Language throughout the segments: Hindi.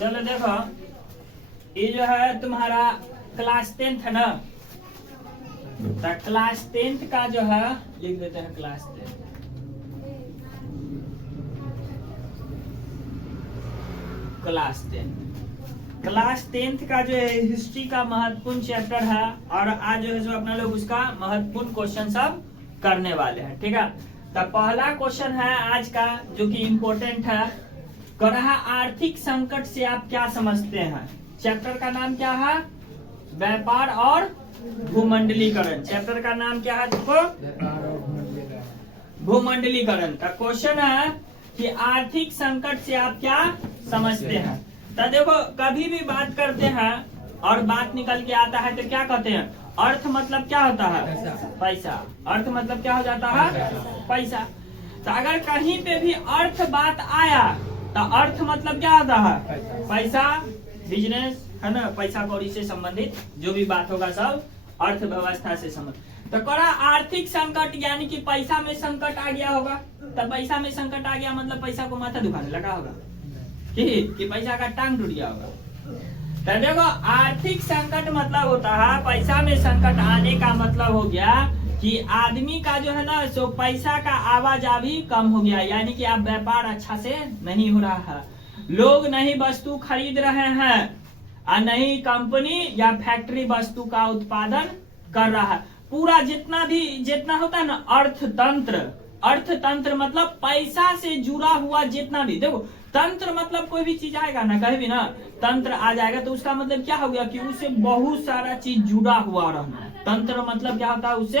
चलो देखो, ये जो है तुम्हारा क्लास 10th है ना, तो क्लास 10th का जो है लिख देते हैं क्लास 10। क्लास 10th का जो है हिस्ट्री का महत्वपूर्ण चैप्टर है, और आज जो है जो अपना लोग उसका महत्वपूर्ण क्वेश्चन सब करने वाले हैं। ठीक है, तो पहला क्वेश्चन है आज का जो कि इम्पोर्टेंट है, कर रहा आर्थिक संकट से आप क्या समझते हैं। चैप्टर का नाम क्या है, व्यापार और भूमंडलीकरण। चैप्टर का नाम क्या है देखो, भूमंडलीकरण। का क्वेश्चन है कि आर्थिक संकट से आप क्या समझते हैं। तो देखो, कभी भी बात करते हैं और बात निकल के आता है तो क्या कहते हैं, अर्थ मतलब क्या होता है, पैसा। अर्थ मतलब क्या हो जाता है, पैसा। तो अगर कहीं पे भी अर्थ बात आया तो अर्थ मतलब क्या होता है, पैसा, बिजनेस है ना, पैसा कौड़ी से संबंधित जो भी बात होगा सब अर्थव्यवस्था से संबंधित। तो करा आर्थिक संकट यानी कि पैसा में संकट आ गया होगा। तो पैसा में संकट आ गया मतलब पैसा को माथा दुखाने लगा होगा कि पैसा का टांग टूट गया होगा। तो देखो, आर्थिक संकट मतलब होता है, पैसा में संकट आने का मतलब हो गया कि आदमी का जो है ना सो पैसा का आवाजावी कम हो गया, यानी कि अब व्यापार अच्छा से नहीं हो रहा है, लोग नहीं वस्तु खरीद रहे हैं और नहीं कंपनी या फैक्ट्री वस्तु का उत्पादन कर रहा है। पूरा जितना होता है ना अर्थतंत्र मतलब पैसा से जुड़ा हुआ जितना भी, देखो तंत्र मतलब कोई भी चीज आएगा ना, कहीं भी ना तंत्र आ जाएगा तो उसका मतलब क्या हो गया कि उससे बहुत सारा चीज जुड़ा हुआ रहना। तंत्र मतलब क्या होता है उससे।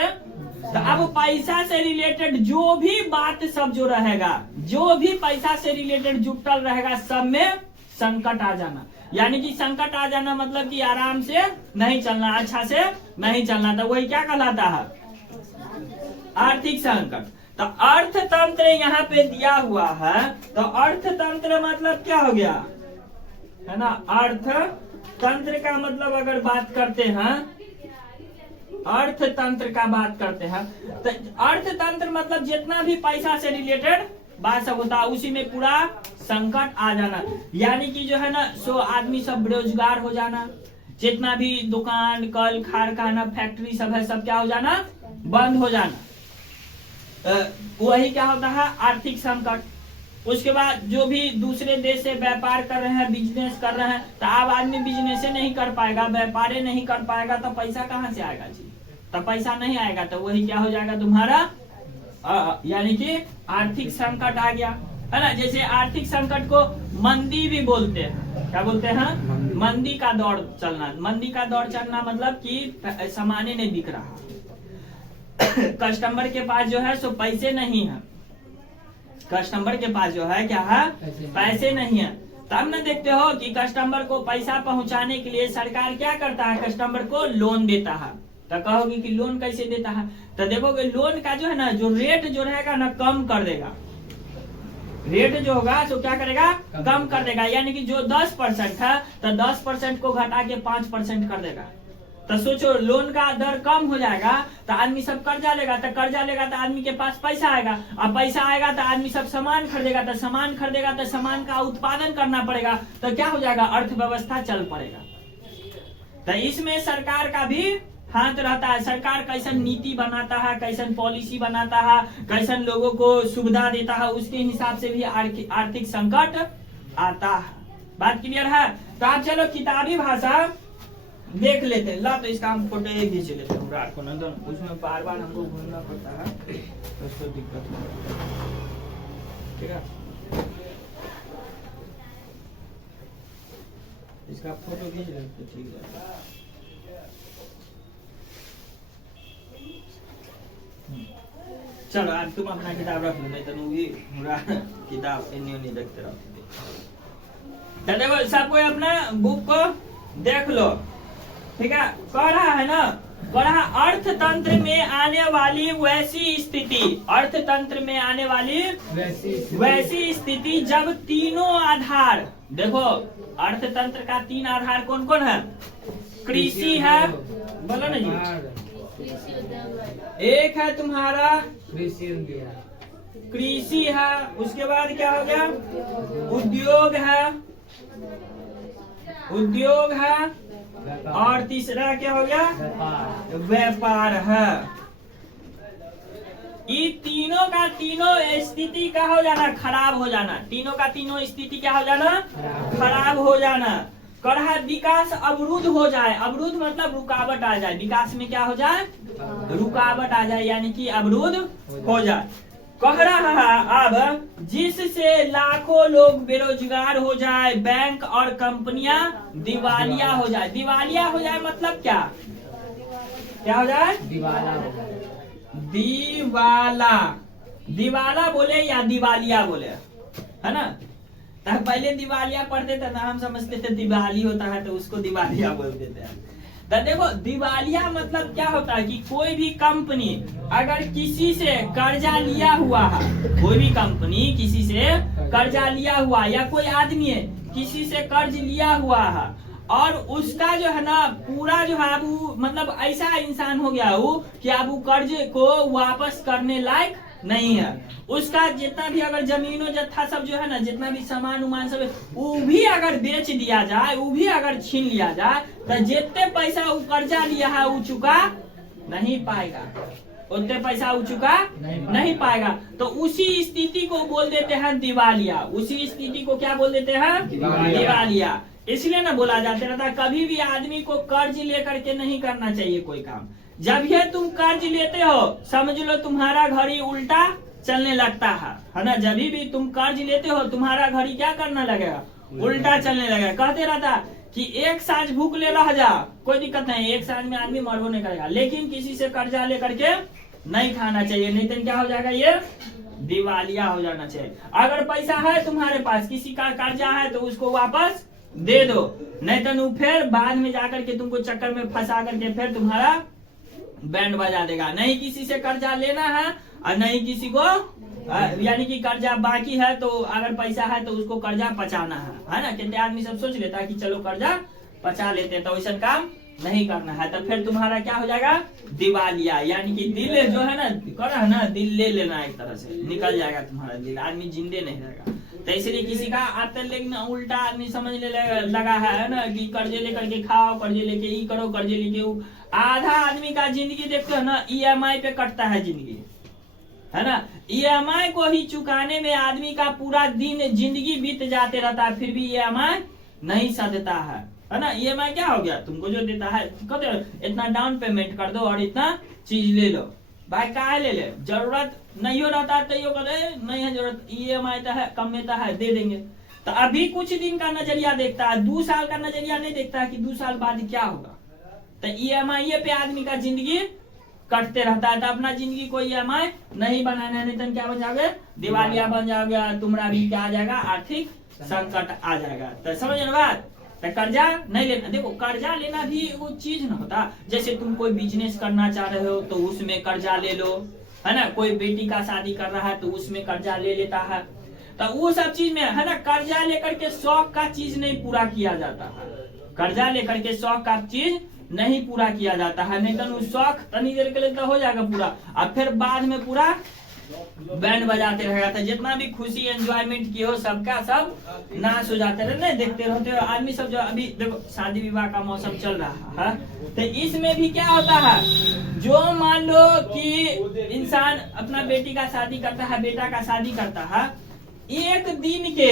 तो अब पैसा से रिलेटेड जो भी बात सब जो रहेगा, जो भी पैसा से रिलेटेड जुटल रहेगा, सब में संकट आ जाना। यानी कि संकट आ जाना मतलब कि आराम से नहीं चलना, अच्छा से नहीं चलना, तो वही क्या कहलाता है, आर्थिक संकट। तो अर्थतंत्र यहाँ पे दिया हुआ है, तो अर्थतंत्र मतलब क्या हो गया है ना, अर्थतंत्र का मतलब अगर बात करते हैं, अर्थतंत्र का बात करते हैं तो अर्थतंत्र मतलब जितना भी पैसा से रिलेटेड बात सब होता है उसी में पूरा संकट आ जाना। यानी कि जो है ना सो आदमी सब बेरोजगार हो जाना, जितना भी दुकान कल कारखाना फैक्ट्री सब है सब क्या हो जाना, बंद हो जाना। वही क्या होता है, आर्थिक संकट। उसके बाद जो भी दूसरे देश से व्यापार कर रहे हैं, बिजनेस कर रहे हैं, तो अब आदमी बिजनेस नहीं कर पाएगा, व्यापार नहीं कर पाएगा, तो पैसा कहाँ से आएगा जी, तो पैसा नहीं आएगा, तो वही क्या हो जाएगा तुम्हारा यानी कि आर्थिक संकट आ गया है ना। जैसे आर्थिक संकट को मंदी भी बोलते हैं, क्या बोलते हैं, मंदी का दौर चलना। मंदी का दौर चलना मतलब कि सामान नहीं बिक रहा, कस्टमर के पास जो है सो पैसे नहीं है, कस्टमर के पास जो है क्या है, पैसे नहीं है। तब न देखते हो कि कस्टमर को पैसा पहुंचाने के लिए सरकार क्या करता है, कस्टमर को लोन देता है। तो कहोगे कि लोन कैसे देता है, तो देखोगे लोन का जो है ना जो रेट जो रहेगा ना कम कर देगा, रेट जो होगा तो क्या करेगा, कम कर देगा। यानी कि जो 10% है तो 10% को घटा के 5% कर देगा। तो सोचो लोन का दर कम हो जाएगा तो आदमी सब कर्जा लेगा, तो कर्जा लेगा तो आदमी के पास पैसा आएगा, अब पैसा आएगा तो आदमी सब सामान खरीदेगा, तो सामान खरीदेगा तो सामान का उत्पादन करना पड़ेगा, तो क्या हो जाएगा, अर्थव्यवस्था चल पड़ेगा। तो इसमें सरकार का भी हाथ रहता है, सरकार कैसन नीति बनाता है, कैसन पॉलिसी बनाता है, कैसन लोगों को सुविधा देता है, उसके हिसाब से भी आर्थिक संकट आता है। बात क्लियर है। तो आप चलो किताबी भाषा देख लेते हैं। ला तो इसका हम फोटो एक खींच लेते हैं रात को, नंदन उसमें बार बार हमको घूमना पड़ता है तो उसको दिक्कत है। ठीक है, इसका फोटो खींच लेते तो ठीक है। चलो आज तुम अपना किताब रख लो, नहीं तो पूरा किताब नहीं देखते रहो। तो देखो सब कोई अपना बुक को देख लो, ठीक है। कह रहा है ना, कह रहा अर्थतंत्र में आने वाली वैसी स्थिति, अर्थतंत्र में आने वाली वैसी स्थिति जब तीनों आधार, देखो अर्थतंत्र का 3 आधार कौन कौन है, कृषि है, बोलो ना जी, एक है तुम्हारा कृषि है, उसके बाद क्या हो गया, उद्योग है, उद्योग है, और तीसरा क्या हो गया, व्यापार है। ये तीनों का तीनों स्थिति क्या हो जाना, खराब हो जाना। तीनों का तीनों स्थिति क्या हो जाना, खराब हो जाना। कहा विकास अवरुद्ध हो जाए, अवरुद्ध मतलब रुकावट आ जाए, विकास में क्या हो जाए, रुकावट आ जाए, यानी कि अवरुद्ध हो जाए। कह रहा है अब जिससे लाखों लोग बेरोजगार हो जाए, बैंक और कंपनियां दिवालिया हो जाए। दिवालिया हो जाए मतलब क्या, क्या हो जाए, दिवाला। दिवाला बोले या दिवालिया बोले, है ना। तो पहले दिवालिया पढ़ते थे ना, हम समझते थे दिवाली होता है तो उसको दिवालिया बोलते थे। तो देखो दिवालिया मतलब क्या होता है कि कोई भी कंपनी अगर किसी से कर्जा लिया हुआ है, कोई भी कंपनी किसी से कर्जा लिया हुआ, या कोई आदमी है किसी से कर्ज लिया हुआ है, और उसका जो है ना पूरा जो है वो मतलब ऐसा इंसान हो गया वो कि अब वो कर्ज को वापस करने लायक नहीं है। उसका जितना भी अगर जमीनों जत्था सब जो है ना, जितना भी सामान उमान सब वो भी अगर बेच दिया जाए, वो भी अगर छीन लिया जाए, तो जितने पैसा वो कर्जा लिया है वो चुका नहीं पाएगा, उतने पैसा वो चुका नहीं पाएगा। तो उसी स्थिति को बोल देते हैं दिवालिया। उसी स्थिति को क्या बोल देते हैं, दिवालिया। इसलिए ना बोला जाता रहता, कभी भी आदमी को कर्ज लेकर के नहीं करना चाहिए कोई काम। जब ये तुम कर्ज लेते हो समझ लो तुम्हारा घड़ी उल्टा चलने लगता है ना। जब भी तुम कर्ज लेते हो तुम्हारा घड़ी क्या करना लगेगा, उल्टा चलने लगेगा। कहते रहता कि एक सांझ भूख ले रह जा, कोई दिक्कत नहीं, एक सांझ में आदमी मरबो नहीं करेगा, लेकिन किसी से कर्जा लेकर के नहीं खाना चाहिए, नहीं तो क्या हो जाएगा, ये दिवालिया हो जाना चाहिए। अगर पैसा है तुम्हारे पास, किसी का कर्जा है तो उसको वापस दे दो, नहीं तो फिर बाद में जाकर के तुमको चक्कर में फंसा करके फिर तुम्हारा बैंड बजा देगा। नहीं किसी से कर्जा लेना है और नहीं किसी को, यानी कि कर्जा बाकी है तो अगर पैसा है तो उसको कर्जा पचाना है ना। कितने आदमी सब सोच लेता है कि चलो कर्जा पचा लेते हैं, तो वैसा काम नहीं करना है। तो फिर तुम्हारा क्या हो जाएगा, दिवालिया। यानी कि दिल जो है ना, कर है ना, दिल ले लेना, एक तरह से निकल जाएगा तुम्हारा दिल, आदमी जिंदे नहीं रहेगा। तो इसलिए किसी का आता, लेकिन उल्टा आदमी समझ लगा है ना कि कर्जे लेकर के खाओ, कर्जे लेके ये करो, कर्जे लेके आधा आदमी का जिंदगी देखते हो ना ईएमआई पे कटता है जिंदगी, है ना। ईएमआई को ही चुकाने में आदमी का पूरा दिन जिंदगी बीत जाते रहता है, फिर भी ईएमआई नहीं सधता है ना। ईएमआई क्या हो गया, तुमको जो देता है कहते इतना डाउन पेमेंट कर दो और इतना चीज ले लो। भाई काहे ले ले, जरूरत नहीं हो रहता तो यो कहते नहीं है जरूरत, ईएमआई तो है, कम में तो है, दे देंगे। तो अभी कुछ दिन का नजरिया देखता है, 2 साल का नजरिया नहीं देखता है कि 2 साल बाद क्या होगा। तो ईएमआई पे आदमी का जिंदगी कटते रहता है। तो अपना जिंदगी को ईएमआई नहीं बनाना, नहीं तो क्या बन जाओगे, दिवालिया बन जाओगे, तुम्हारा भी क्या आ जाएगा, आर्थिक संकट आ जाएगा। तो समझ ना बात। तो कर्जा नहीं लेना। देखो कर्जा लेना भी वो चीज ना होता, जैसे तुम कोई बिजनेस करना चाह रहे हो तो उसमें कर्जा ले लो, है ना। कोई बेटी का शादी कर रहा है तो उसमें कर्जा ले लेता है। तो वो सब चीज में है ना, कर्जा लेकर के शौक का चीज नहीं पूरा किया जाता है। कर्जा लेकर के शौक का चीज नहीं पूरा किया जाता है, नहीं तो शौक तनी देर के लिए तो हो जाएगा पूरा, और फिर बाद में पूरा बैंड बजाते रहेगा। था जितना भी खुशी एंजॉयमेंट की हो सबका सब नाश हो जाते रहे, नहीं देखते रहते हो आदमी सब। जो अभी देखो शादी विवाह का मौसम चल रहा है, तो इसमें भी क्या होता है, जो मान लो कि इंसान अपना बेटी का शादी करता है, बेटा का शादी करता है, एक दिन के,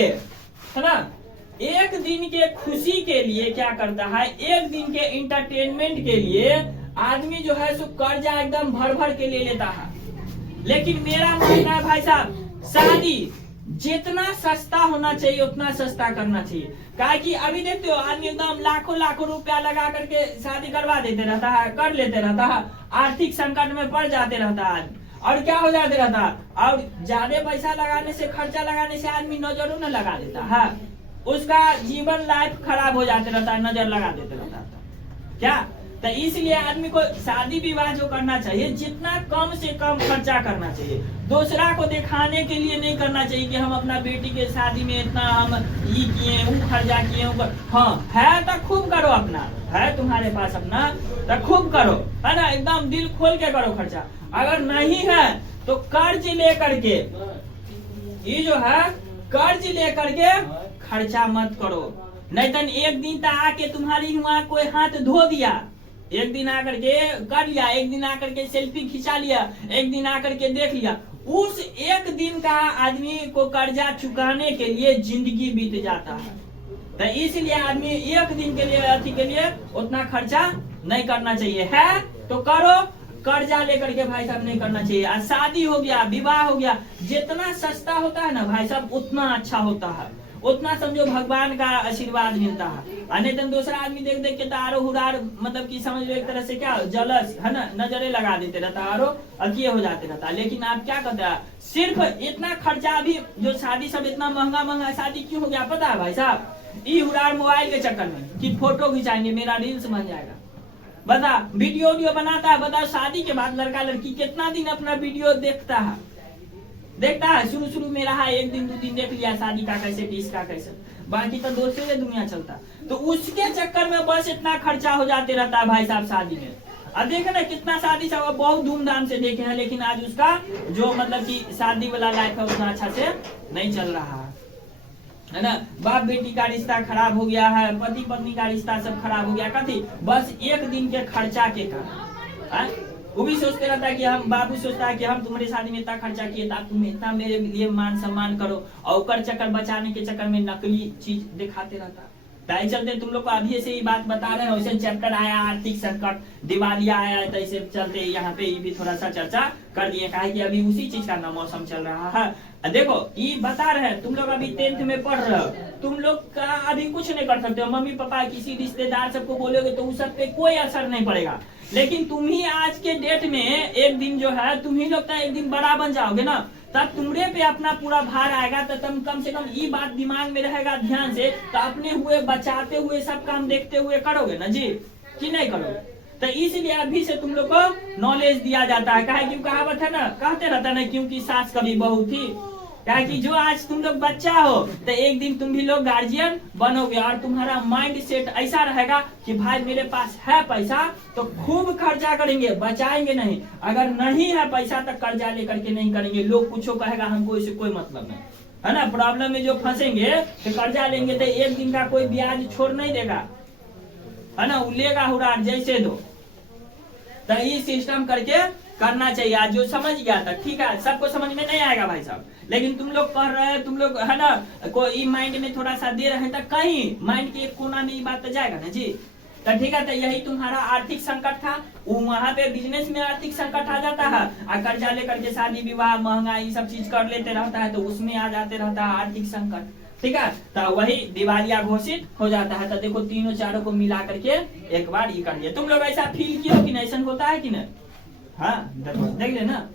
है ना, एक दिन के खुशी के लिए क्या करता है, एक दिन के इंटरटेनमेंट के लिए आदमी जो है सो कर्जा एकदम भर भर के ले लेता है। लेकिन मेरा मानना है भाई साहब, शादी जितना सस्ता होना चाहिए उतना सस्ता करना चाहिए। क्या कि अभी देखते हो आदमी एकदम लाखों लाखों रुपया लगा करके शादी करवा देते रहता है, कर लेते रहता है, आर्थिक संकट में पड़ जाते रहता है और क्या हो जाते रहता है, और ज्यादा पैसा लगाने से, खर्चा लगाने से आदमी नजरों न लगा देता है, उसका जीवन लाइफ खराब हो जाते रहता है, नजर लगा देते रहता है क्या। तो इसलिए आदमी को शादी विवाह जो करना चाहिए जितना कम से कम खर्चा करना चाहिए। दूसरा को दिखाने के लिए नहीं करना चाहिए कि हम अपना बेटी के शादी में इतना हम ये किए, वो खर्चा किए। हाँ है तो खूब करो, अपना है तुम्हारे पास अपना तो खूब करो, है ना, एकदम दिल खोल के करो खर्चा। अगर नहीं है तो कर्ज ले करके, ये जो है कर्ज लेकर के खर्चा मत करो, नहीं तो एक दिन तक आके तुम्हारी वहां कोई हाथ धो दिया, एक दिन आकर के कर लिया, एक दिन आकर के सेल्फी खिंचा लिया, एक दिन आकर के देख लिया, उस एक दिन का आदमी को कर्जा चुकाने के लिए जिंदगी बीत जाता है। तो इसलिए आदमी एक दिन के लिए अति के लिए उतना खर्चा नहीं करना चाहिए, है तो करो, कर्जा लेकर के भाई साहब नहीं करना चाहिए। और शादी हो गया, विवाह हो गया, जितना सस्ता होता है ना भाई साहब उतना अच्छा होता है, उतना समझो भगवान का आशीर्वाद मिलता है। नहीं तो दूसरा आदमी देख देख के तो आरो हुरार मतलब कि समझ लो एक तरह से क्या जलस है ना, नजरे लगा देते रहता, आरो अकिए हो जाते रहता। लेकिन आप क्या करते हैं, सिर्फ इतना खर्चा भी जो शादी सब इतना महंगा महंगा शादी क्यों हो गया पता है भाई साहब, ई हुरार मोबाइल के चक्कर में कि फोटो खिंचाएंगे मेरा रील्स बन जाएगा, बता वीडियो बनाता है। बताओ शादी के बाद लड़का लड़की कितना दिन अपना वीडियो देखता है, शुरू में रहा एक दिन 2 दिन देख लिया शादी का कैसे इसका कैसे, बाकी तो दूसरे दुनिया चलता, तो उसके चक्कर में बस इतना खर्चा हो जाते रहता है भाई साहब शादी में। अब देखे ना कितना शादी सब बहुत धूमधाम से देखे हैं, लेकिन आज उसका जो मतलब कि शादी वाला लाइफ है उतना अच्छा से नहीं चल रहा है ना। बाप बेटी का रिश्ता खराब हो गया है, पति पत्नी का रिश्ता सब खराब हो गया, कथी बस एक दिन के खर्चा के कारण। वो भी सोचते रहता है कि हम, बाबू सोचता है कि हम तुम्हारी शादी में इतना खर्चा किए था, तुम इतना मेरे लिए मान सम्मान करो, और चक्कर बचाने के चक्कर में नकली चीज दिखाते रहता। ताई चलते तुम लोग को अभी से ही बात बता रहे हैं, वैसे चैप्टर आया आर्थिक संकट, दिवालिया आया, तो ऐसे चलते यहाँ पे ये भी थोड़ा सा चर्चा कर दिए, कहा कि अभी उसी चीज का ना मौसम चल रहा है। देखो ये बता रहे हैं, तुम लोग अभी 10th में पढ़ रहे हो, तुम लोग का अभी कुछ नहीं कर सकते हो, मम्मी पापा किसी रिश्तेदार सबको बोलोगे तो उस सब पे कोई असर नहीं पड़ेगा। लेकिन तुम ही आज के डेट में एक दिन जो है तुम ही लोग एक दिन बड़ा बन जाओगे ना, तब तुम्हारे पे अपना पूरा भार आएगा, तो तुम कम से कम ये बात दिमाग में रहेगा ध्यान से, तो अपने हुए बचाते हुए सब काम देखते हुए करोगे ना जी, कि नहीं करोगे। तो इसलिए अभी से तुम लोग को नॉलेज दिया जाता है, कहा क्यों कहावत है ना, कहते रहता ना क्योंकि सास कभी बहू थी, क्या कि जो आज तुम लोग बच्चा हो तो एक दिन तुम भी लोग गार्जियन बनोगे, और तुम्हारा माइंड सेट ऐसा रहेगा कि भाई मेरे पास है पैसा तो खूब खर्चा करेंगे, बचाएंगे नहीं, अगर नहीं है पैसा तो कर्जा लेकर के नहीं करेंगे, लोग कुछ कहेगा हमको इससे कोई मतलब नहीं है ना। प्रॉब्लम में जो फंसेंगे तो कर्जा लेंगे तो एक दिन का कोई ब्याज छोड़ नहीं देगा है ना, लेगा हुरार जैसे दो। तो ये सिस्टम करके करना चाहिए। आज जो समझ गया था ठीक है, सबको समझ में नहीं आएगा भाई साहब, लेकिन तुम लोग पढ़ रहे हैं, तुम लोग है ना कोई माइंड में थोड़ा सा दे रहे हैं, तो कहीं माइंड के एक कोना में ये बात तो जाएगा ना जी। तो ठीक है, तो यही तुम्हारा आर्थिक संकट था, वहाँ पे बिजनेस में आर्थिक संकट आ जाता है, और कर्जा लेकर के शादी विवाह महंगाई सब चीज कर लेते रहता है, तो उसमें आ जाते रहता है आर्थिक संकट। ठीक है, तो वही दिवालिया घोषित हो जाता है। तो देखो तीनों चारों को मिला करके एक बार ये कर लिया। तुम लोग ऐसा फील किया कि नहीं, ऐसा होता है कि नहीं? हाँ देख ले ना,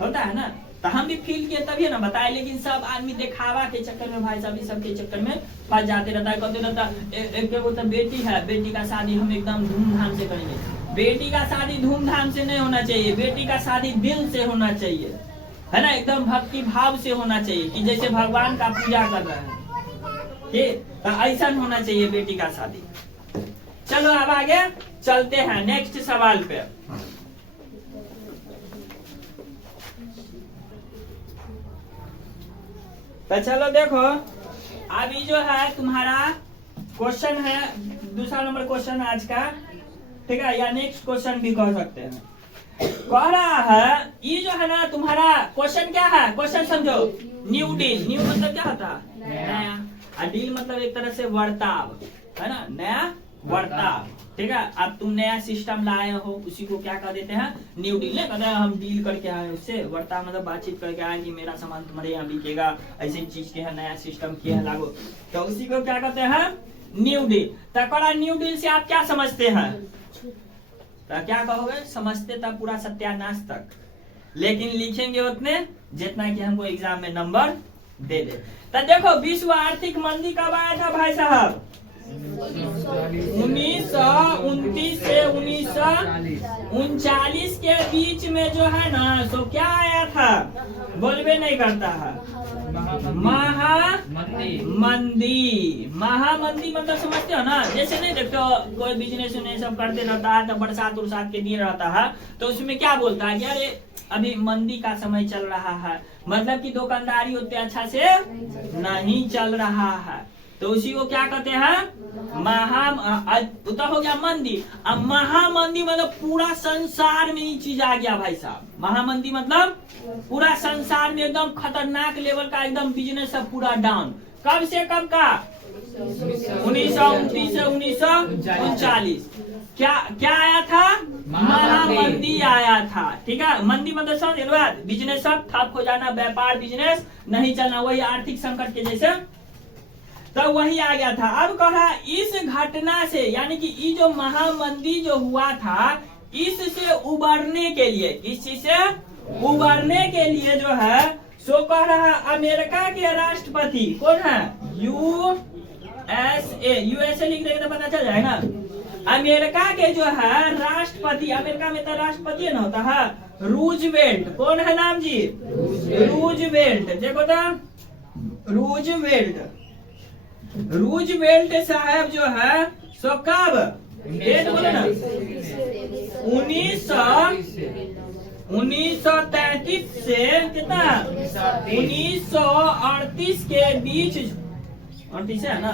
होता है ना, तो हम भी फील किए तभी ना बताए, लेकिन सब आदमी दिखावा के चक्कर में भाई साहब सब के चक्कर में फंस जाते रहता है। कहते रहता एक वो तो बेटी है, बेटी का शादी हम एकदम धूमधाम से करेंगे। बेटी का शादी धूमधाम से नहीं होना चाहिए, बेटी का शादी दिल से होना चाहिए, है ना, एकदम भक्ति भाव से होना चाहिए कि जैसे भगवान का पूजा कर रहे हैं, ठीक, तो ऐसा होना चाहिए बेटी का शादी। चलो अब आगे चलते हैं नेक्स्ट सवाल पे। तो चलो देखो अभी जो है तुम्हारा क्वेश्चन है, दूसरा नंबर क्वेश्चन आज का, ठीक है, या नेक्स्ट क्वेश्चन भी कह सकते हैं। कह रहा है ये जो है ना तुम्हारा क्वेश्चन क्या है, क्वेश्चन समझो, न्यू डील। न्यू मतलब क्या होता है? नया, और डील मतलब एक तरह से वर्ताव, है ना, नया वर्ताव। ठीक है, अब तुम नया सिस्टम लाए हो, उसी को क्या कह देते हैं, न्यू डील। नहीं कहते हम डील करके आए, उससे वर्ताव मतलब बातचीत करके आए कि मेरा सामान तुम्हारे यहाँ बिकेगा, ऐसी चीज के है, नया सिस्टम किया है लागू, तो उसी को क्या कहते हैं, न्यू डील। तो न्यू डील से आप क्या समझते हैं? तो क्या कहोगे, समझते तब पूरा सत्यानाश तक, लेकिन लिखेंगे उतने जितना कि हमको एग्जाम में नंबर दे दे। तो देखो विश्व आर्थिक मंदी कब आया था भाई साहब? 1929 से 1939 के बीच में जो है ना, सो क्या आया था, बोलबे नहीं करता है, महामंदी। महामंदी मतलब समझते हो ना, जैसे नहीं देखते हो कोई बिजनेस उन्हें सब करते रहता है, तो बरसात उरसात के दिन रहता है, तो उसमें क्या बोलता है कि अरे अभी मंदी का समय चल रहा है, मतलब कि दुकानदारी उतने अच्छा से नहीं चल रहा है, तो उसी को क्या कहते हैं तो हो गया मंदी। अब महामंदी मतलब पूरा संसार में ये चीज आ गया भाई साहब। महामंदी मतलब पूरा संसार में एकदम खतरनाक लेवल का एकदम बिजनेस है पूरा डाउन। कब से कब का? 1929 से 1939। क्या आया था? महामंदी आया था। ठीक है, मंदी मतलब समझ बिजनेस सब ठप हो जाना, व्यापार बिजनेस नहीं चलना, वही आर्थिक संकट के जैसे, तो वही आ गया था। अब कहा इस घटना से यानी कि ये जो महामंदी जो हुआ था इससे उबरने के लिए, इस चीज से उबरने के लिए जो है सो कह रहा अमेरिका के राष्ट्रपति कौन है? यूएसए लिख देंगे तो पता चल जाएगा। अमेरिका के जो है राष्ट्रपति, अमेरिका में तो राष्ट्रपति न होता है रूजवेल्ट। कौन है नाम जी? रूजवेल्ट। देखो तो रूजवेल्ट साहब जो है सो कब डेट बोलो ना 1933 से कितना 1938 के बीच, 38 है ना,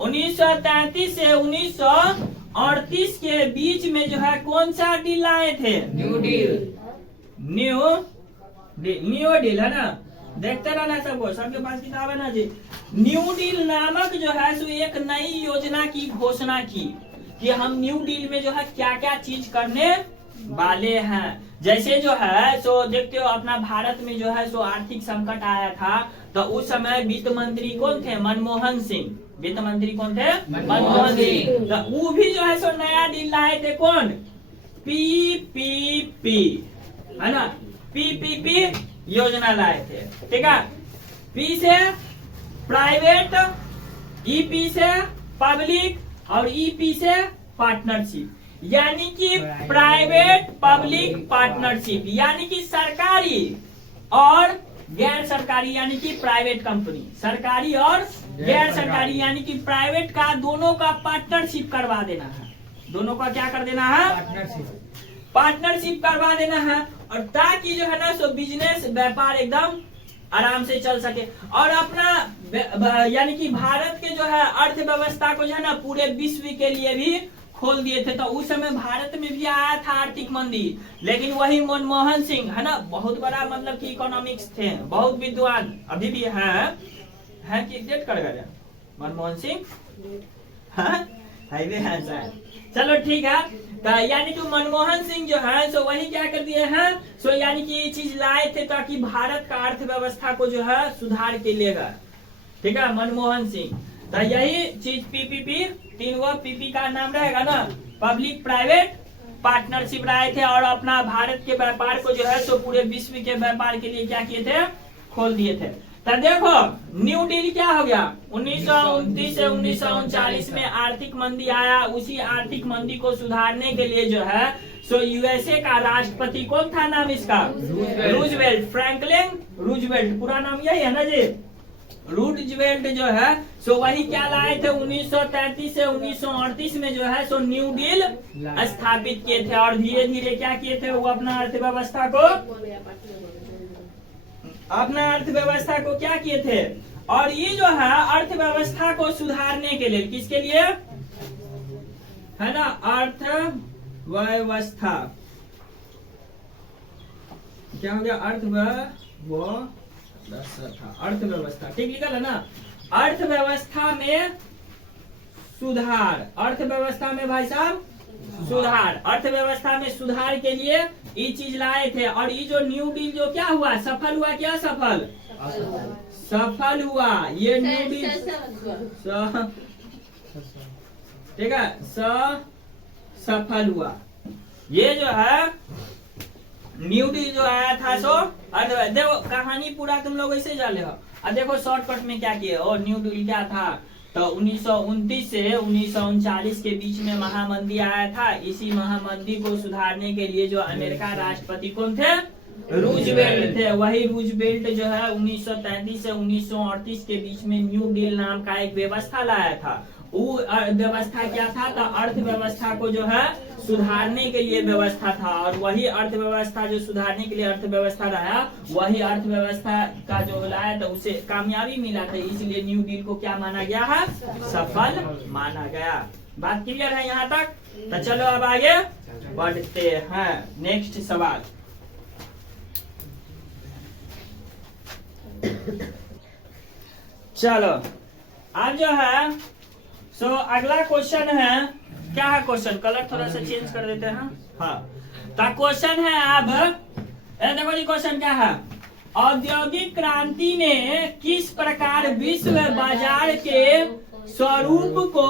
1933 से 1938 के बीच में जो है कौन सा डील लाए थे? न्यू डील है ना, देखते रहना सबको, सबके पास किताब है ना जी। न्यू डील नामक जो है सो एक नई योजना की घोषणा की कि हम न्यू डील में जो है क्या क्या चीज करने वाले हैं। जैसे जो है सो देखते हो अपना भारत में जो है सो आर्थिक संकट आया था, तो उस समय वित्त मंत्री कौन थे? मनमोहन सिंह। वित्त मंत्री कौन थे? मनमोहन सिंह। तो वो भी जो है सो नया डील लाए थे, कौन? पीपीपी है ना, पीपीपी योजना लाए थे। ठीक है, पी से प्राइवेट, ईपी से पब्लिक और ईपी से पार्टनरशिप, यानी कि प्राइवेट पब्लिक पार्टनरशिप, यानी कि सरकारी और गैर सरकारी यानी कि प्राइवेट कंपनी, सरकारी और गैर सरकारी यानी कि प्राइवेट का दोनों का पार्टनरशिप करवा देना है। दोनों का क्या कर देना है? पार्टनरशिप करवा देना है, और ताकि जो है ना सो बिजनेस व्यापार एकदम आराम से चल सके। और अपना यानी कि भारत के जो है अर्थव्यवस्था को जो है ना पूरे विश्व के लिए भी खोल दिए थे। तो उस समय भारत में भी आया था आर्थिक मंदी, लेकिन वही मनमोहन सिंह है ना, बहुत बड़ा मतलब कि इकोनॉमिक्स थे, बहुत विद्वान, अभी भी है कि डेट कर गए मनमोहन सिंह, है शायद। चलो ठीक है, तो यानी कि मनमोहन सिंह जो है सो वही क्या कर दिए हैं सो यानी कि ये चीज लाए थे ताकि भारत का अर्थव्यवस्था को जो है सुधार के लेगा। ठीक है, मनमोहन सिंह। तो यही चीज पीपीपी, तीन वो पीपी का नाम रहेगा ना, पब्लिक प्राइवेट पार्टनरशिप लाए थे, और अपना भारत के व्यापार को जो है सो पूरे विश्व के व्यापार के लिए क्या किए थे? खोल दिए थे। तो देखो न्यू डील क्या हो गया? 1929 से 1939 में आर्थिक मंदी आया। उसी आर्थिक मंदी को सुधारने के लिए जो है सो यूएसए का राष्ट्रपति कौन था? नाम इसका रूजवेल्ट, फ्रैंकलिन रूजवेल्ट, पूरा नाम यही है ना जी, रूजवेल्ट जो है सो वही क्या लाए थे 1933 से 1938 में जो है सो न्यू डील स्थापित किए थे, और धीरे धीरे क्या किए थे? वो अपना अर्थव्यवस्था को क्या किए थे? और ये जो है अर्थव्यवस्था को सुधारने के लिए, किसके लिए है ना? अर्थव्यवस्था क्या हो गया? अर्थव्यवस्था ठीक लिखा है ना, अर्थव्यवस्था में सुधार, अर्थव्यवस्था में भाई साहब सुधार, अर्थव्यवस्था में सुधार के लिए ये चीज लाए थे। और ये जो न्यू डील जो क्या हुआ? सफल हुआ। क्या सफल हुआ ये न्यू डील, ठीक है, सफल हुआ ये जो है न्यू डील जो आया था सो। देखो कहानी पूरा तुम लोग ऐसे जाने हो। अब देखो शॉर्टकट में क्या किए, और न्यू डील क्या था? तो 1929 से 1939 के बीच में महामंदी आया था। इसी महामंदी को सुधारने के लिए जो अमेरिका राष्ट्रपति कौन थे? रूजवेल्ट थे। वही रूजवेल्ट जो है 1933 से 1938 के बीच में न्यू डील नाम का एक व्यवस्था लाया था। वो व्यवस्था क्या था, तो अर्थव्यवस्था को जो है सुधारने के लिए व्यवस्था था, और वही अर्थव्यवस्था जो सुधारने के लिए अर्थव्यवस्था रहा, वही अर्थव्यवस्था का जो लाया, तो उसे कामयाबी मिला था, इसलिए न्यू डील को क्या माना गया है, सफल माना गया। बात क्लियर है यहाँ तक? तो चलो अब आगे बढ़ते हैं, नेक्स्ट सवाल। चलो अब जो है सो अगला क्वेश्चन है, क्या है क्वेश्चन, कलर थोड़ा सा चेंज कर देते हैं। हाँ, तो क्वेश्चन है अब, देखो जी क्वेश्चन क्या है, औद्योगिक क्रांति ने किस प्रकार विश्व बाजार के स्वरूप को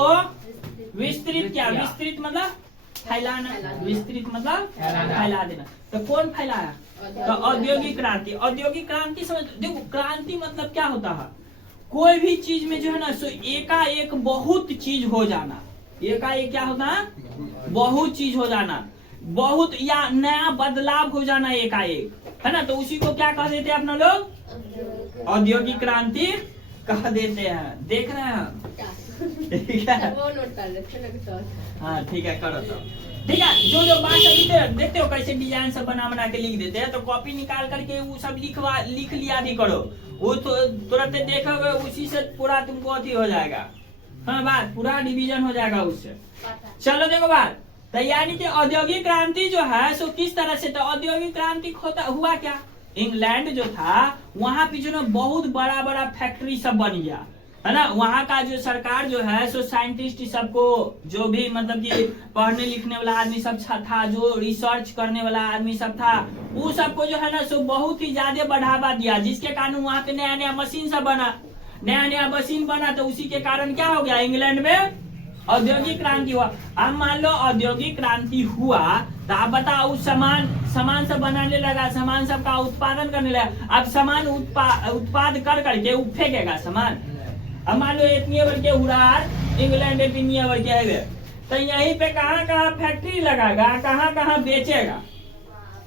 विस्तृत किया। विस्तृत मतलब फैलाना, विस्तृत मतलब फैला देना। तो कौन फैलाया, तो औद्योगिक क्रांति। औद्योगिक क्रांति समझ, देखो क्रांति मतलब क्या होता है, कोई भी चीज में जो है ना सो एकाएक बहुत चीज हो जाना। एकाएक क्या होता है, बहुत चीज हो जाना, बहुत या नया बदलाव हो जाना एकाएक, है ना। तो उसी को क्या कह देते हैं अपना लोग, औद्योगिक क्रांति कह देते हैं। देख रहे हैं, ठीक है, हाँ ठीक है, करो तो ठीक है। जो जो बात देखते हो कैसे डिजाइन सब बना बना के लिख देते हैं, तो कॉपी निकाल करके वो सब लिख लिया भी करो, वो तो तुरंत देखोगे उसी से पूरा तुमको अथी हो जाएगा, हाँ बात पूरा डिवीजन हो जाएगा उससे। चलो देखो बात, तो यानी कि औद्योगिक क्रांति जो है सो किस तरह से, तो औद्योगिक क्रांति हुआ क्या, इंग्लैंड जो था वहां पे जो ना बहुत बड़ा बड़ा फैक्ट्री सब बन गया, है ना। वहाँ का जो सरकार जो है सो साइंटिस्ट सबको, जो भी मतलब कि पढ़ने लिखने वाला आदमी सब था, जो रिसर्च करने वाला आदमी सब था, वो सबको जो है ना सो बहुत ही ज्यादा बढ़ावा दिया, जिसके कारण वहाँ पे नया नया मशीन सब बना, नया नया मशीन बना। तो उसी के कारण क्या हो गया, इंग्लैंड में औद्योगिक क्रांति हुआ। अब मान लो औद्योगिक क्रांति हुआ, तो आप बताओ उस सामान सब बनाने लगा, सामान सब का उत्पादन करने लगा। अब सामान उत्पाद कर करके वो फेंकेगा सामान। अब मान लो इतनी बड़ के उड़ार इंग्लैंड इतनी बड़ के है, तो यहीं पे कहाँ कहाँ फैक्ट्री लगाएगा, कहाँ कहाँ बेचेगा,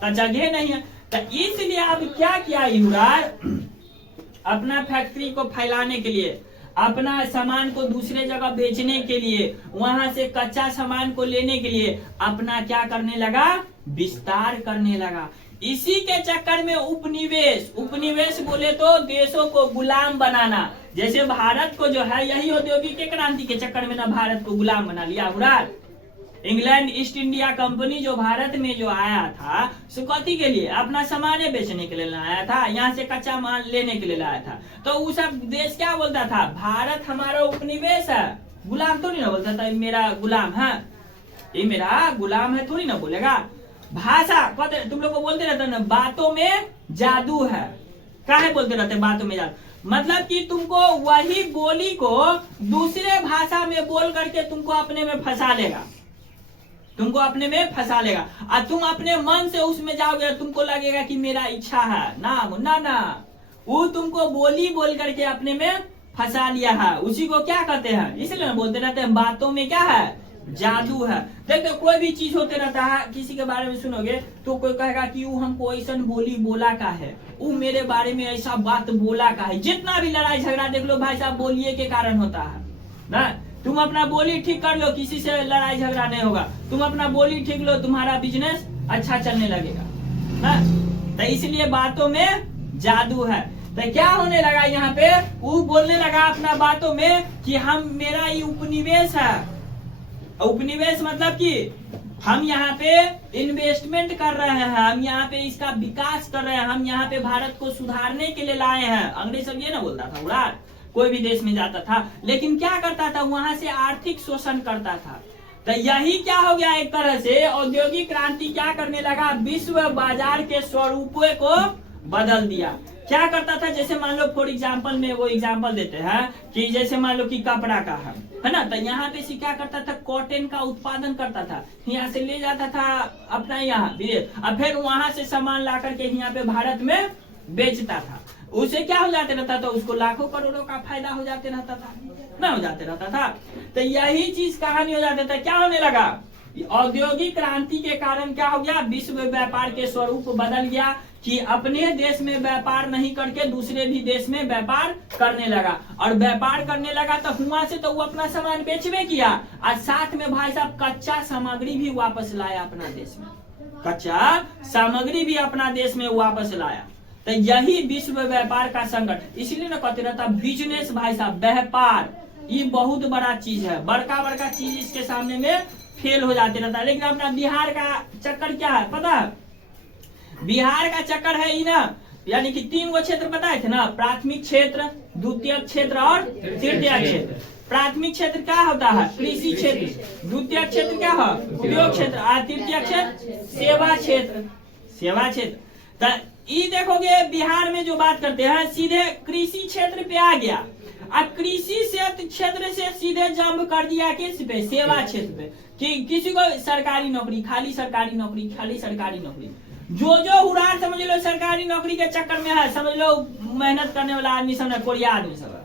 तो जगह नहीं है। तो इसलिए अब क्या किया उड़ार, अपना फैक्ट्री को फैलाने के लिए, अपना सामान को दूसरे जगह बेचने के लिए, वहां से कच्चा सामान को लेने के लिए अपना क्या करने लगा, विस्तार करने लगा। इसी के चक्कर में उपनिवेश बोले तो देशों को गुलाम बनाना। जैसे भारत को जो है, यही औद्योगिक क्रांति के चक्कर में ना भारत को गुलाम बना लिया उड़ार। इंग्लैंड ईस्ट इंडिया कंपनी जो भारत में जो आया था, सो कथी के लिए, अपना सामान बेचने के लिए आया था, यहाँ से कच्चा माल लेने के लिए लाया था। तो वो सब देश क्या बोलता था, भारत हमारा उपनिवेश है, गुलाम थोड़ी ना बोलता था, मेरा गुलाम है, ये मेरा गुलाम है थोड़ी ना बोलेगा। भाषा तुम लोग को बोलते रहते ना, बातों में जादू है, काहे बोलते रहते बातों में जादू, मतलब कि तुमको वही बोली को दूसरे भाषा में बोल करके तुमको अपने में फंसा लेगा, तुमको अपने में फंसा लेगा। और तुम अपने मन से उसमें जाओगे, तुमको लगेगा कि मेरा इच्छा है ना, वो तुमको बोली बोल करके अपने में फंसा लिया है। उसी को क्या कहते हैं, इसलिए बोलते रहते हैं बातों में क्या है, जादू है। देखो कोई भी चीज होते रहता है, किसी के बारे में सुनोगे तो कोई कहेगा कि वो हमको ऐसा बोली बोला का है, वो मेरे बारे में ऐसा बात बोला का है। जितना भी लड़ाई झगड़ा देख लो भाई साहब, बोलिए के कारण होता है ना। तुम अपना बोली ठीक कर लो, किसी से लड़ाई झगड़ा नहीं होगा। तुम अपना बोली ठीक लो, तुम्हारा बिजनेस अच्छा चलने लगेगा ना। तो इसलिए बातों में जादू है। तो क्या होने लगा यहाँ पे, वो बोलने लगा अपना बातों में कि मेरा ये उपनिवेश है। उपनिवेश मतलब कि हम यहाँ पे इन्वेस्टमेंट कर रहे हैं, हम यहाँ पे इसका विकास कर रहे हैं, हम यहाँ पे भारत को सुधारने के लिए लाए हैं। अंग्रेज सब ये ना बोलता था उड़ार, कोई भी देश में जाता था, लेकिन क्या करता था, वहां से आर्थिक शोषण करता था। तो यही क्या हो गया, एक तरह से औद्योगिक क्रांति क्या करने लगा, विश्व बाजार के स्वरूपों को बदल दिया। क्या करता था, जैसे मान लो फॉर एग्जाम्पल में वो एग्जाम्पल देते हैं कि जैसे मान लो कि कपड़ा का है ना, तो यहाँ पे से क्या करता था, कॉटन का उत्पादन करता था, यहाँ से ले जाता था अपना यहाँ अब फिर वहां से सामान ला करके यहाँ पे भारत में बेचता था। उसे क्या हो जाते रहता था, उसको लाखों करोड़ों का फायदा हो जाते रहता था ना, हो जाते रहता था। तो यही चीज कहानी हो जाता था। क्या होने लगा, औद्योगिक क्रांति के कारण क्या हो गया, विश्व व्यापार के स्वरूप बदल गया। कि अपने देश में व्यापार नहीं करके दूसरे भी देश में व्यापार करने लगा, और व्यापार करने लगा तो हुआ से तो वो अपना सामान बेचबे किया, और साथ में भाई साहब कच्चा सामग्री भी वापस लाया अपना देश में, कच्चा सामग्री भी अपना देश में वापस लाया। तो यही विश्व व्यापार का संगठन, इसलिए ना कहते रहता बिजनेस भाई साहब, व्यापार ये बहुत बड़ा चीज है, बड़का बड़का चीज इसके सामने में फेल हो जाते रहता है। लेकिन अपना बिहार का चक्कर क्या है पता है? बिहार का चक्कर है ये ना, यानी कि 3 गो क्षेत्र बताए थे ना, प्राथमिक क्षेत्र, द्वितीय क्षेत्र और तृतीय क्षेत्र। प्राथमिक क्षेत्र क्या होता है? कृषि क्षेत्र। द्वितीय क्षेत्र क्या है? उद्योग क्षेत्र। और तृतीय क्षेत्र सेवा क्षेत्र। सेवा क्षेत्र। तो ये देखोगे बिहार में जो बात करते हैं सीधे कृषि क्षेत्र पे आ गया, अब कृषि क्षेत्र से सीधे जंप कर दिया किस पे? सेवा क्षेत्र पे, कि किसी को सरकारी नौकरी, खाली सरकारी नौकरी, खाली सरकारी नौकरी। जो हुरार समझ लो सरकारी नौकरी के चक्कर में है, समझ लो मेहनत करने वाला आदमी सब है, कोरिया आदमी सब है,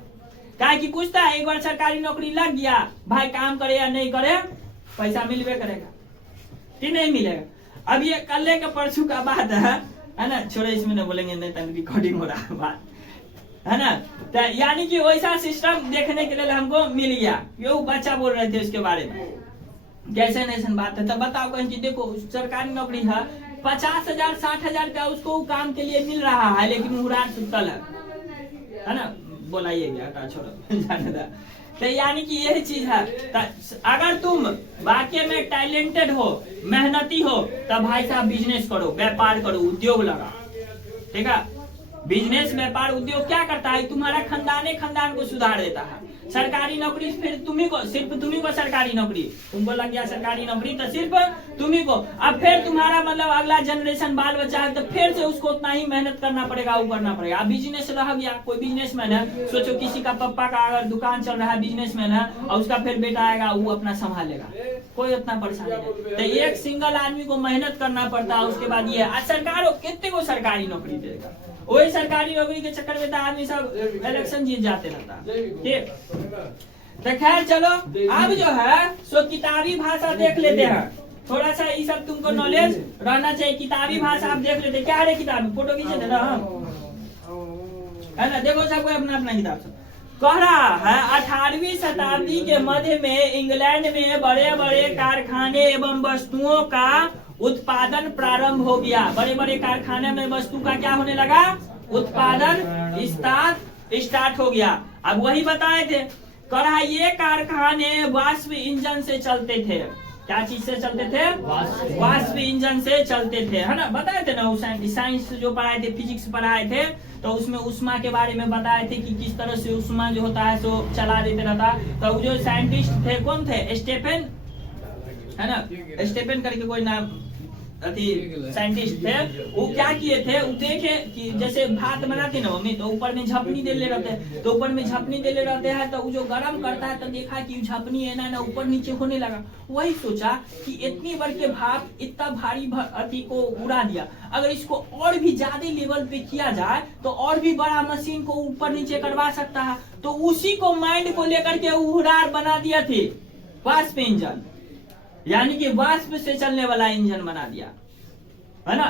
काहे कि पूछता है एक बार सरकारी नौकरी लग गया भाई, काम करे या नहीं करे पैसा मिलबे करेगा कि नहीं मिलेगा। अब ये कल के परसों का बात है ना, छोड़े इसमें नहीं बोलेंगे, नहीं तो रिकॉर्डिंग हो रहा है बात, है ना। तो यानी कि वैसा सिस्टम देखने के लिए हमको मिल गया। यो बच्चा बोल रहे थे उसके बारे में, कैसे नहीं बात है। तो बताओ कहीं कि देखो सरकारी नौकरी है, 50,000 60,000 का उसको काम के लिए मिल रहा है, लेकिन हुरार सुतल है ना, बोलाइए गया छोड़ो जाने दा। तो यानी कि यही चीज है। अगर तुम वाकई में टैलेंटेड हो, मेहनती हो, तब भाई साहब बिजनेस करो, व्यापार करो, उद्योग लगा, ठीक है। बिजनेस व्यापार उद्योग क्या करता है? तुम्हारा खानदान को सुधार देता है। सरकारी नौकरी फिर सिर्फ तुम्ही को सरकारी नौकरी, तुमको लग गया सरकारी नौकरी तो सिर्फ तुम्ही को, अब फिर तुम्हारा मतलब अगला जनरेशन बाल बच्चा है तो फिर से उसको उतना ही मेहनत करना पड़ेगा, वो करना पड़ेगा। अब बिजनेस रह गया, कोई बिजनेसमैन है, सोचो किसी का पापा का अगर दुकान चल रहा है, बिजनेसमैन है, और उसका फिर बेटा आएगा, वो अपना संभालेगा, कोई उतना परेशानी नहीं। तो एक सिंगल आदमी को मेहनत करना पड़ता है। उसके बाद ये सरकार कितने को सरकारी नौकरी देगा, वही सरकारी नौकरी के चक्कर में आदमी सब इलेक्शन जीत जाते रहता ठीक। तो खैर चलो, अब जो है सो किताबी भाषा देख लेते हैं, थोड़ा सा ये सब तुमको नॉलेज रहना चाहिए। किताबी भाषा आप देख लेते, क्या है किताब, फोटो खींचे थे ना, है ना, देखो सब कोई अपना अपना किताब सब कह रहा है। 18वीं शताब्दी के मध्य में इंग्लैंड में बड़े बड़े कारखाने एवं वस्तुओं का उत्पादन प्रारंभ हो गया। बड़े बड़े कारखाने में वस्तु का क्या होने लगा? उत्पादन स्टार्ट हो गया। अब वही बताए थे, कहा ये कारखाने वाष्प इंजन से चलते थे। क्या चीज से चलते थे? वाष्प इंजन से चलते थे, है ना, बताए थे ना। साइंस जो पढ़ाए थे, फिजिक्स पढ़ाए थे, तो उसमें उष्मा के बारे में बताए थे कि किस तरह से उष्मा जो होता है सो चला देते रहता। तो जो साइंटिस्ट थे कौन थे? स्टेफन, है ना, स्टेफन करके कोई नाम साइंटिस्ट थे। वो क्या किए थे, वो देखे कि जैसे भात बनाते ना मम्मी, तो ऊपर में झपनी दे ले रहते हैं, तो ऊपर में झपनी दे ले रहते हैं, तो वो जो गर्म करता है तो देखा कि झपनी है ना ऊपर नीचे होने लगा। वही सोचा कि इतनी बड़ के भाप इतना भारी अति को उड़ा दिया, अगर इसको और भी ज्यादा लेवल पे किया जाए तो और भी बड़ा मशीन को ऊपर नीचे करवा सकता है। तो उसी को माइंड को लेकर के उड़ार बना दिया थे वाष्प इंजन, यानी कि वाष्प से चलने वाला इंजन बना दिया, है ना।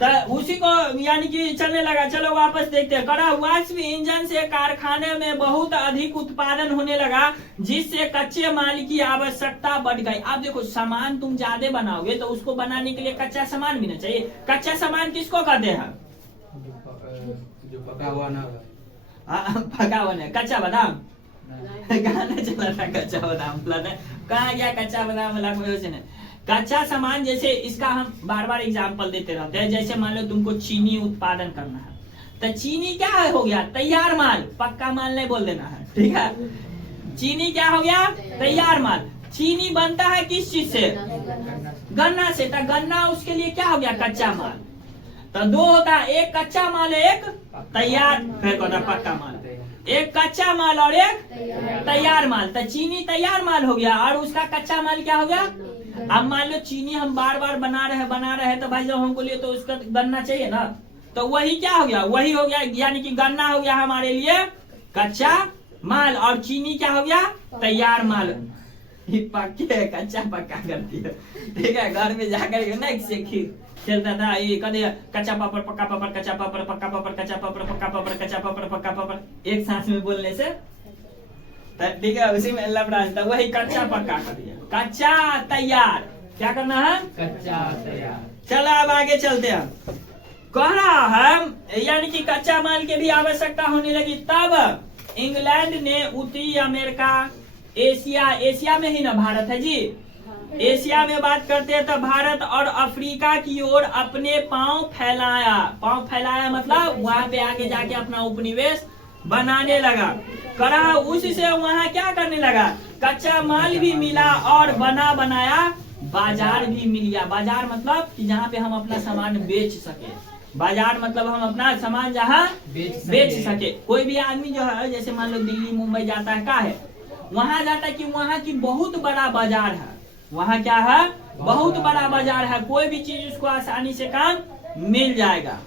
तो उसी को यानी कि चलने लगा। चलो वापस देखते हैं। करा वाष्प इंजन से कारखाने में बहुत अधिक उत्पादन होने लगा, जिससे कच्चे माल की आवश्यकता बढ़ गई। आप देखो, सामान तुम ज्यादा बनाओगे तो उसको बनाने के लिए कच्चा सामान भी ना चाहिए। कच्चा सामान किसको कहते हैं? जो पका हुआ ना, पका हुआ नहीं, कच्चा बादाम गाना चला था, कच्चा बादाम कहाँ गया कच्चा बादाम वाला? नहीं, कच्चा सामान जैसे इसका हम बार बार एग्जाम्पल देते रहते हैं। जैसे मान लो तुमको चीनी उत्पादन करना है, तो चीनी क्या हो गया? तैयार माल, पक्का माल नहीं बोल देना है, ठीक है। चीनी क्या हो गया? तैयार माल। चीनी बनता है किस चीज से? गन्ना से। तो गन्ना उसके लिए क्या हो गया? कच्चा माल। तो दो होता है, एक कच्चा माल एक तैयार, फिर होता पक्का माल। एक कच्चा माल और एक तैयार माल। तो चीनी तैयार माल हो गया, और उसका कच्चा माल क्या हो गया? अब मान लो चीनी हम बार बार बना रहे हैं, तो भाई जब हमको लिए तो उसका गन्ना चाहिए ना, तो वही क्या हो गया? वही हो गया, यानी कि गन्ना हो गया हमारे लिए कच्चा माल, और चीनी क्या हो गया? तैयार माल। पक्के कच्चा पक्का करती है, ठीक है। घर में जाकर ना खेलता था, ये कदे कच्चा पापड़ पक्का पापड़, कच्चा पापड़ पक्का पापड़, कच्चा पापड़ पक्का पापड़, कच्चा पापड़ पक्का पापड़, एक सांस में बोलने से ठीक है, उसी में लफड़ा था, वही कच्चा पक्का कर दिया, कच्चा तैयार। क्या करना है? कच्चा तैयार। चलो अब आगे चलते हैं। कह रहा है यानी कि कच्चा माल की भी आवश्यकता होने लगी, तब इंग्लैंड ने उत्तरी अमेरिका, एशिया में ही ना भारत है जी, एशिया में बात करते हैं तो भारत और अफ्रीका की ओर अपने पांव फैलाया मतलब वहां पे आगे जाके अपना उपनिवेश बनाने लगा। करा उससे वहां क्या करने लगा, कच्चा माल भी मिला और बनाया बाजार भी मिल गया। बाजार मतलब कि जहाँ पे हम अपना सामान बेच सके, बाजार मतलब हम अपना सामान जहाँ बेच सके। कोई भी आदमी जो है जैसे मान लो दिल्ली मुंबई जाता है, क्या है वहां जाता है कि वहाँ की बहुत बड़ा बाजार है, वहाँ क्या है बहुत बड़ा बाजार है, कोई भी चीज उसको आसानी से काम मिल जाएगा।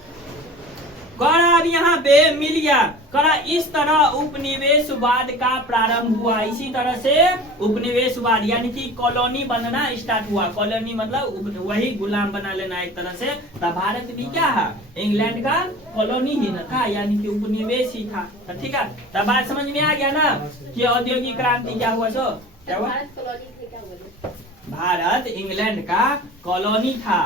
करा अब यहाँ पे मिल गया, करा इस तरह उपनिवेशवाद का प्रारंभ हुआ। इसी तरह से उपनिवेशवाद यानी कि कॉलोनी बनना स्टार्ट हुआ। कॉलोनी मतलब वही गुलाम बना लेना एक तरह से। तब भारत भी क्या है, इंग्लैंड का कॉलोनी ही न था, यानी कि उपनिवेश ही था। तो ठीक है, तब बात समझ में आ गया ना कि औद्योगिक क्रांति क्या हुआ। सो क्या हुआ, भारत इंग्लैंड का कॉलोनी था।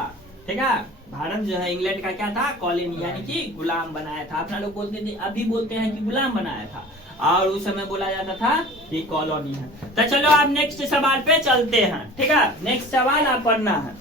ठीक है, भारत जो है इंग्लैंड का क्या था, कॉलोनी यानी कि गुलाम बनाया था। अपना लोग बोलते थे, अभी बोलते हैं कि गुलाम बनाया था, और उस समय बोला जाता था कि कॉलोनी है। तो चलो आप नेक्स्ट सवाल पे चलते हैं। ठीक है, नेक्स्ट सवाल आप पढ़ना है।